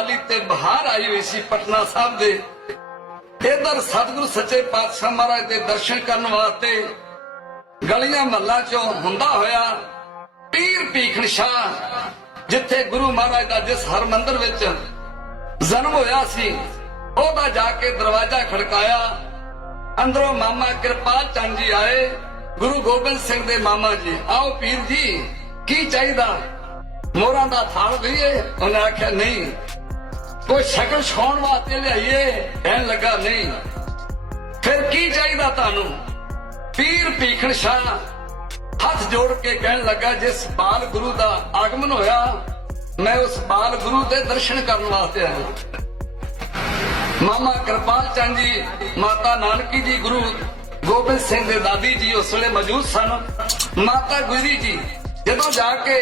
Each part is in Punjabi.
ਵਾਲੀ ਤੇ ਬਹਾਰ ਆਈ ਹੋਈ ਸੀ ਪਟਨਾ ਸਾਹਿਬ ਦੇ। ਇਧਰ ਸਤਿਗੁਰੂ ਸੱਚੇ ਪਾਤਸ਼ਾਹ ਮਹਾਰਾਜ ਦੇ ਦਰਸ਼ਨ ਕਰਨ ਵਾਸਤੇ ਗਲੀਆਂ ਮਹੱਲਾ ਚੋਂ ਹੁੰਦਾ ਹੋਇਆ ਪੀਰ ਭੀਖਣ ਸ਼ਾਹ, ਜਿੱਥੇ ਗੁਰੂ ਮਹਾਰਾਜ ਦਾ ਜਿਸ ਹਰਮੰਦਰ ਵਿੱਚ ਜਨਮ ਹੋਇਆ ਸੀ, ਉਹਦਾ ਜਾ ਕੇ ਦਰਵਾਜ਼ਾ ਖੜਕਾਇਆ। ਅੰਦਰੋਂ ਮਾਮਾ ਕਿਰਪਾਲ ਚੰਦ ਜੀ ਆਏ, ਗੁਰੂ ਗੋਬਿੰਦ ਸਿੰਘ ਦੇ ਮਾਮਾ ਜੀ, ਆਓ ਪੀਰ ਜੀ, ਕੀ ਚਾਹੀਦਾ? ਮੋਹਰਾਂ ਦਾ ਥਾਲ ਦਈਏ ਉਹਨੇ ਆਖਿਆ, ਨਹੀਂ ਕੋਈ ਸ਼ਕਲ ਛਾਉਣ ਵਾਸਤੇ ਲਿਆਈਏ ਕਹਿਣ ਲੱਗਾ ਨਹੀਂ। ਫਿਰ ਕੀ ਚਾਹੀਦਾ ਤੁਹਾਨੂੰ? ਪੀਰ ਭੀਖਣ ਸ਼ਾਹ, ਹੱਥ ਜੋੜ ਕੇ ਕਹਿਣ ਲੱਗਾ, ਜਿਸ ਬਾਲ ਗੁਰੂ ਦਾ ਆਗਮਨ ਹੋਇਆ, ਮੈਂ ਉਸ ਬਾਲ ਗੁਰੂ ਦੇ ਦਰਸ਼ਨ ਕਰਨ ਵਾਸਤੇ ਆਇਆ ਮਾਮਾ ਕਿਰਪਾਲ ਚੰਦ ਜੀ, ਮਾਤਾ ਨਾਨਕੀ ਜੀ, ਗੁਰੂ ਗੋਬਿੰਦ ਸਿੰਘ ਦੇ ਦਾਦੀ ਜੀ ਉਸ ਵੇਲੇ ਮੌਜੂਦ ਸਨ। ਮਾਤਾ ਗੁਜਰੀ ਜੀ, ਜਦੋਂ ਜਾ ਕੇ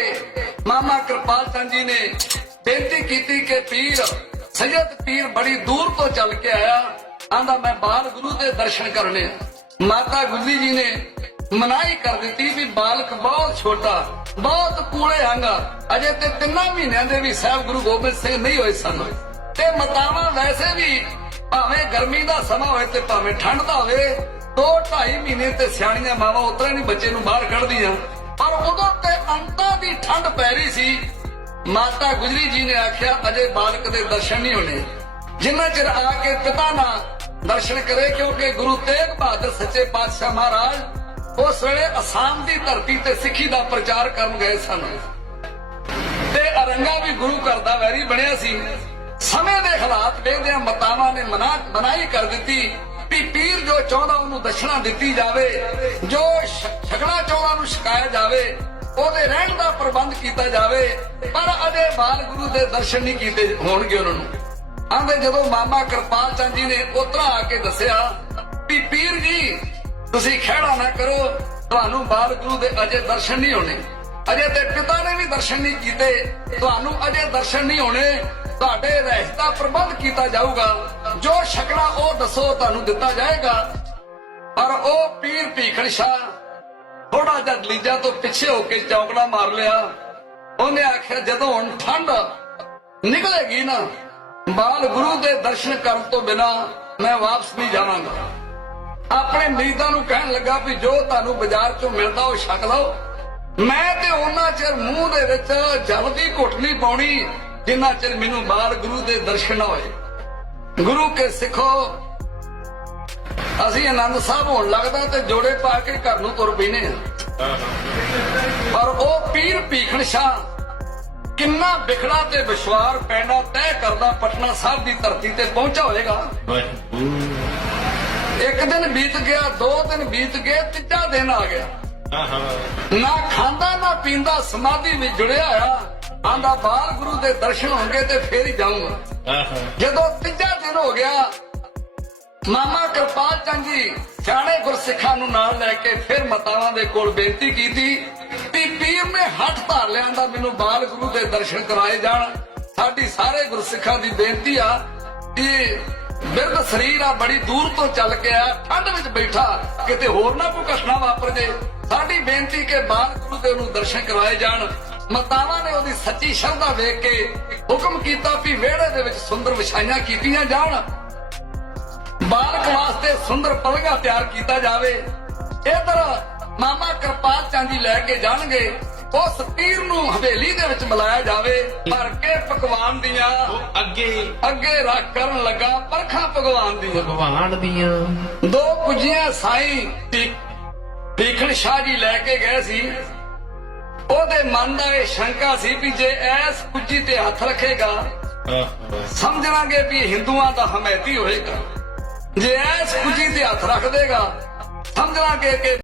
ਮਾਮਾ ਕਿਰਪਾਲ ਚੰਦ ਜੀ ਨੇ ਬੇਨਤੀ ਕੀਤੀ ਕਿ ਪੀਰ ਸੈਯਦ ਪੀਰ ਬੜੀ ਦੂਰ ਤੋਂ ਚੱਲ ਕੇ ਆਇਆ। ਆਂਦਾ ਮੈਂ ਬਾਲ ਗੁਰੂ ਦੇ ਦਰਸ਼ਨ ਕਰਨੇ ਮਾਤਾ ਗੁਜਰੀ ਜੀ ਨੇ ਮਨਾਈ ਕਰ ਦਿੱਤੀ ਵੀ ਬਾਲਕ ਬਹੁਤ ਛੋਟਾ, ਬਹੁਤ ਕੂਲੇ ਆਂਗਾ ਅਜੇ ਤੇ ਤਿੰਨਾਂ ਮਹੀਨਿਆਂ ਦੇ ਵੀ ਸਾਹਿਬ ਗੁਰੂ ਗੋਬਿੰਦ ਸਿੰਘ ਨਹੀਂ ਹੋਏ ਸਨ। ਤੇ ਮਤਾਵਾਂ ਵੈਸੇ ਵੀ ਭਾਵੇਂ ਗਰਮੀ ਦਾ ਸਮਾਂ ਹੋਵੇ ਤੇ ਭਾਵੇਂ ਠੰਡ ਦਾ ਹੋਵੇ, ਦੋ ਢਾਈ ਮਹੀਨੇ ਤੇ ਸਿਆਣੀਆਂ ਮਾਵਾਂ ਉਤਰਾ ਨਹੀਂ ਬੱਚੇ ਨੂੰ ਬਾਹਰ ਕੱਢਦੀਆਂ। ਪਰ ਉਦੋਂ ਤੇ ਅੰਤਾਂ ਦੀ ਠੰਡ ਪੈ ਰਹੀ ਸੀ। ਮਾਤਾ ਗੁਜਰੀ ਜੀ ਨੇ ਆਖਿਆ, ਅਜੇ ਬਾਲਕ ਦੇ ਦਰਸ਼ਨ ਨਹੀਂ ਹੋਣੇ। ਜਿੰਨਾ ਚਿਰ ਆ ਕੇ ਪਿਤਾ ਨਾ ਦਰਸ਼ਨ ਕਰੇ, ਕਿਉਂਕਿ ਗੁਰੂ ਤੇਗ ਬਹਾਦਰ ਸੱਚੇ ਪਾਤਸ਼ਾਹ ਮਹਾਰਾਜ ਉਸ ਵੇਲੇ ਅਸਾਮ ਦੀ ਧਰਤੀ ਤੇ ਸਿੱਖੀ ਦਾ ਪ੍ਰਚਾਰ ਕਰਨ ਗਏ ਸਨ। ਤੇ ਅਰੰਗਾ ਵੀ ਗੁਰੂ ਘਰ ਦਾ ਵੈਰੀ ਬਣਿਆ ਸੀ। ਸਮੇਂ ਦੇ ਹਾਲਾਤ ਵੇਖਦਿਆਂ ਮਤਾਵਾਂ ਨੇ ਮਨਾ ਮਨਾਈ ਕਰ ਦਿੱਤੀ ਵੀ ਪੀਰ ਜੋ ਚਾਹੁੰਦਾ ਉਹਨੂੰ ਦਸ਼ਣਾ ਦਿੱਤੀ ਜਾਵੇ, ਜੋ ਸ਼- ਛਕਣਾ ਚਾਹੁੰਦਾ ਉਹਨੂੰ ਛਕਾਇਆ ਜਾਵੇ। ਉਹਦੇ ਰਹਿਣ ਦਾ ਪ੍ਰਬੰਧ ਕੀਤਾ ਜਾਵੇ, ਪਰ ਅਜੇ ਬਾਲ ਗੁਰੂ ਦੇ ਦਰਸ਼ਨ ਨਹੀਂ ਕੀਤੇ ਹੋਣਗੇ ਉਹਨਾਂ ਨੂੰ। ਆਂਦੇ ਜਦੋਂ ਮਾਮਾ ਕਿਰਪਾਲ ਚੰਦ ਜੀ ਨੇ ਉਤਰਾ ਆ ਕੇ ਦੱਸਿਆ, ਵੀ ਪੀਰ ਜੀ, ਤੁਸੀਂ ਖਹਿੜਾ ਨਾ ਕਰੋ, ਤੁਹਾਨੂੰ ਬਾਲ ਗੁਰੂ ਦੇ ਅਜੇ ਦਰਸ਼ਨ ਨਹੀਂ ਹੋਣੇ। ਅਜੇ ਤੇ ਪਿਤਾ ਨੇ ਵੀ ਦਰਸ਼ਨ ਨਹੀਂ ਕੀਤੇ, ਤੁਹਾਨੂੰ ਅਜੇ ਦਰਸ਼ਨ ਨਹੀਂ ਹੋਣੇ। ਤੁਹਾਡੇ ਰਹਿਤ ਦਾ ਪ੍ਰਬੰਧ ਕੀਤਾ ਜਾਊਗਾ। ਜੋ ਛਕਣਾ ਉਹ ਦੱਸੋ, ਤੁਹਾਨੂੰ ਦਿੱਤਾ ਜਾਏਗਾ। ਪਰ ਉਹ ਪੀਰ ਭੀਖਣ ਸ਼ਾਹ ਥੋੜਾ ਜਿਹਾ ਲੀਜਾ ਤੋਂ ਪਿੱਛੇ ਹੋ ਕੇ ਚੌਕੜਾ ਮਾਰ ਲਿਆ। ਉਹਨੇ ਆਖਿਆ, ਜਦੋਂ ਹੁਣ ਠੰਡ ਨਿਕਲੇਗੀ ਨਾ, ਬਾਲ ਗੁਰੂ ਦੇ ਦਰਸ਼ਨ ਕਰਨ ਤੋਂ ਬਿਨਾ ਮੈਂ ਵਾਪਸ ਨਹੀਂ ਜਾਵਾਂਗਾ। ਆਪਣੇ ਮਰੀਦਾਂ ਨੂੰ ਕਹਿਣ ਲੱਗਾ ਵੀ ਜੋ ਤੁਹਾਨੂੰ ਬਾਜ਼ਾਰ ਚੋਂ ਮਿਲਦਾ ਉਹ ਛਕ ਲਓ। ਮੈਂ ਤੇ ਉਹਨਾਂ ਚਿਰ ਮੂੰਹ ਦੇ ਵਿੱਚ ਜਲ ਦੀ ਘੁੱਟ ਨਹੀਂ ਪਾਉਣੀ ਜਿੰਨਾ ਚਿਰ ਮੈਨੂੰ ਬਾਲ ਗੁਰੂ ਦੇ ਦਰਸ਼ਨ ਹੋਏ। ਗੁਰੂ ਕੇ ਸਿੱਖੋ ਅਸੀਂ ਆਨੰਦ ਸਾਹਿਬ ਹੋਣ ਲੱਗਦਾ ਤੇ ਜੋੜੇ ਪਾ ਕੇ ਘਰ ਨੂੰ ਤੁਰ ਪੈਨੇ ਆ ਪਰ ਉਹ ਪੀਰ ਭੀਖਣ ਸ਼ਾਹ ਕਿੰਨਾ ਵਿਖੜਾ ਤੇ ਵਿਸ਼ਵਾਰ ਪੈਣਾ ਤੈਅ ਕਰਦਾ ਪਟਨਾ ਸਾਹਿਬ ਦੀ ਧਰਤੀ ਤੇ ਪਹੁੰਚਾ ਹੋਵੇਗਾ ਇੱਕ ਦਿਨ ਬੀਤ ਗਿਆ ਦੋ ਦਿਨ ਬੀਤ ਗਏ ਤੀਜਾ ਦਿਨ ਆ ਗਿਆ। ਨਾ ਖਾਂਦਾ ਨਾ ਪੀਂਦਾ ਸਮਾਧੀ ਵਿੱਚ ਜੁੜਿਆ ਆ ਆਂਦਾ ਬਾਲ ਗੁਰੂ ਦੇ ਦਰਸ਼ਨ ਹੋਣਗੇ ਤੇ ਫੇਰ ਹੀ ਜਾਊਂਗਾ। ਜਦੋਂ ਤੀਜਾ ਦਿਨ ਹੋ ਗਿਆ ਮਾਮਾ ਕਿਰਪਾਲ ਚੰਦ ਜੀ, ਸਿਆਣੇ ਗੁਰਸਿੱਖਾਂ ਨੂੰ ਨਾਲ ਲੈ ਕੇ ਫਿਰ ਮਤਾਵਾਂ ਦੇ ਕੋਲ ਬੇਨਤੀ ਕੀਤੀ ਵੀ ਪੀਰ ਨੇ ਹੱਥ ਧਾਰ ਲਿਆਂਦਾ ਮੈਨੂੰ ਬਾਲ ਗੁਰੂ ਦੇ ਦਰਸ਼ਨ ਕਰਾਏ ਜਾਣ। ਸਾਡੀ ਸਾਰੇ ਗੁਰਸਿੱਖਾਂ ਦੀ ਬੇਨਤੀ ਆ ਕਿ ਬਿਰਧ ਸਰੀਰ ਆ, ਬੜੀ ਦੂਰ ਤੋਂ ਚੱਲ ਕੇ ਆ, ਠੰਡ ਵਿੱਚ ਬੈਠਾ, ਕਿਤੇ ਹੋਰ ਨਾ ਕੋਈ ਘਟਨਾ ਵਾਪਰ ਜੇ। ਸਾਡੀ ਬੇਨਤੀ ਕੇ ਬਾਲ ਗੁਰੂ ਦੇ ਨੂੰ ਦਰਸ਼ਨ ਕਰਾਏ ਜਾਣ। ਮਤਾਵਾਂ ਨੇ ਉਹਦੀ ਸੱਚੀ ਸ਼ਰਧਾ ਵੇਖ ਕੇ ਹੁਕਮ ਕੀਤਾ ਵੀ ਵਿਹੜੇ ਦੇ ਵਿੱਚ ਸੁੰਦਰ ਵਿਛਾਈਆਂ ਕੀਤੀਆਂ ਜਾਣ। ਬਾਲਕ ਵਾਸਤੇ ਸੁੰਦਰ ਪਲਗਾ ਤਿਆਰ ਕੀਤਾ ਜਾਵੇ। ਇਧਰ ਮਾਮਾ ਕਿਰਪਾਲ ਚਾਂਦੀ ਲੈ ਕੇ ਜਾਣਗੇ। ਉਸ ਪੀਰ ਨੂੰ ਹਵੇਲੀ ਦੇ ਵਿੱਚ ਬੁਲਾਇਆ ਜਾਵੇ। ਭਰ ਕੇ ਪਕਵਾਨ ਦੀਆਂ ਅੱਗੇ ਅੱਗੇ ਰੱਖ ਕਰਨ ਲੱਗਾ ਪਰਖਾਂ ਭਗਵਾਨ ਦੀਆਂ। ਭਗਵਾਨ ਦੀਆਂ। ਦੋ ਕੁਜੀਆਂ ਸਾਈ ਭੀਖਣ ਸ਼ਾਹ ਜੀ ਲੈ ਕੇ ਗਏ ਸੀ। ਉਹਦੇ ਮਨ ਦਾ ਇਹ ਸ਼ੰਕਾ ਸੀ ਵੀ ਜੇ ਐਸ ਕੁਜੀ ਤੇ ਹੱਥ ਰੱਖੇਗਾ ਸਮਝਣਾਗੇ ਵੀ ਇਹ ਹਿੰਦੂਆਂ ਦਾ ਹਮੈਤੀ ਹੋਏਗਾ। ਜੇ ਐਸ ਕੁਜੀ ਤੇ ਹੱਥ ਰੱਖ ਦੇਗਾ ਸਮਝਣਾਗੇ ਕਿ